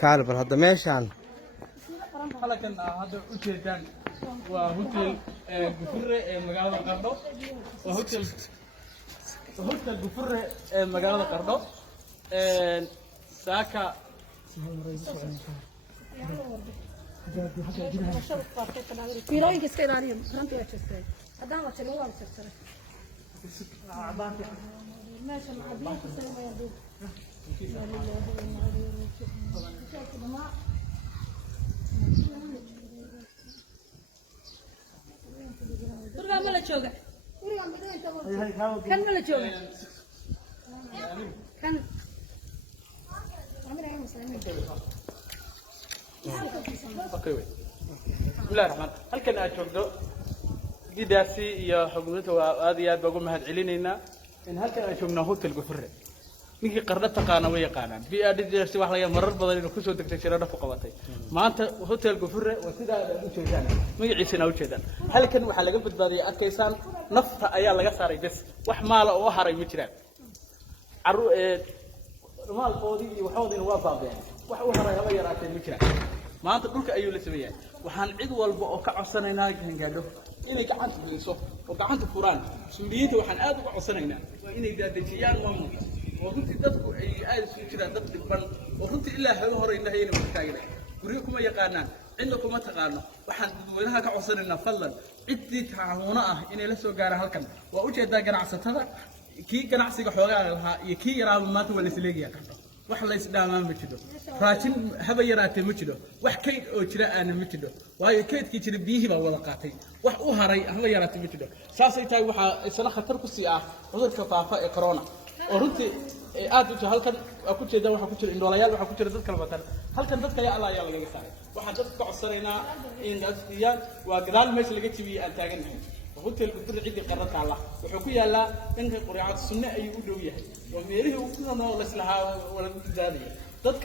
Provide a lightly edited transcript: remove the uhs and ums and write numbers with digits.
تعال بر هذا ماشان halkan hadda u jeedaan waa hotel Gufure ee magaalada Qardho waa hotel Gufure ee magaalada Qardho saaka fiilooyinka iska ilaaliyo runtii waa jirtay haddaan la jiro waa la jirtay meesha macadiinta sameeyay dib Turga ma la jooga kan ma la jooga kan okay bismillahir rahmaan halkan aad joogdo gidaasi iyo xogmada waa aad iyo aad ugu mahad celinayna in halkan aad joogno hotel Gufure ninkii Qardho taqaana way yaqaanaan BRDS wax laga marar badan inuu ku soo degtay shirada ku qabatay maanta hotel Gufure waa sida aad u jeedaan magaciisana u jeedaan halkan waxa laga badbaadiyay adkaysan nafta ayaa laga saaray bas wax maal oo haray ma jiraan maalkoodii iyo waxoodina waa baabeen wax u haray haba yaraatay ma jiraan maanta dhulka ayuu la sameeyay waxaan cid walba oo ka codsanaynaa gaadho inay gacanta geliso oo gacanta furaan suuliyiinta waxaan aad uga codsanaynaa inay daadajiyaan maamulka oo runtii dadku ay aad isu jiraan dad dhiban oo runtii ilaa helo hore indhahayna ma taagnaa guriga kuma yaqaanaan cidna kuma taqaano waxaan dadweynaha ka codsanaynaa fadlan ciddii taawuuna ah inay la soo gaaraan halkan waa u jeedaa ganacsatada kii ganacsiga xoogaa lahaa iyo kii yaraaba maanta waa la isleegayaa Qardho wax la isdhaamaan ma jiro raashin haba yaraatee ma jiro wax kayd oo jira aana ma jiro waayo kaydkii jira biyihii baa wada qaatay wax u haray haba yaraatee ma jiro saasay tahay waxaa isla khatar ku sii ah cudurka faafa ee corona oo runtii aad u halkan ku jeeda waxa ku jira indhoolayaal waxa ku jira dad kala badan halkan dadka ya Allah ayaa laga saaray waxaan dadka ka codsanaynaa in dadkiyaan waa gadaal meesha laga jibiyay aan taaganahay hotel Gufure cidii Qardho taala wuxuu ku yaalaa dhanka quraacad sunna ayuu u dhow yahay oo meelihii uu ku nool islaha wala ku daadiyay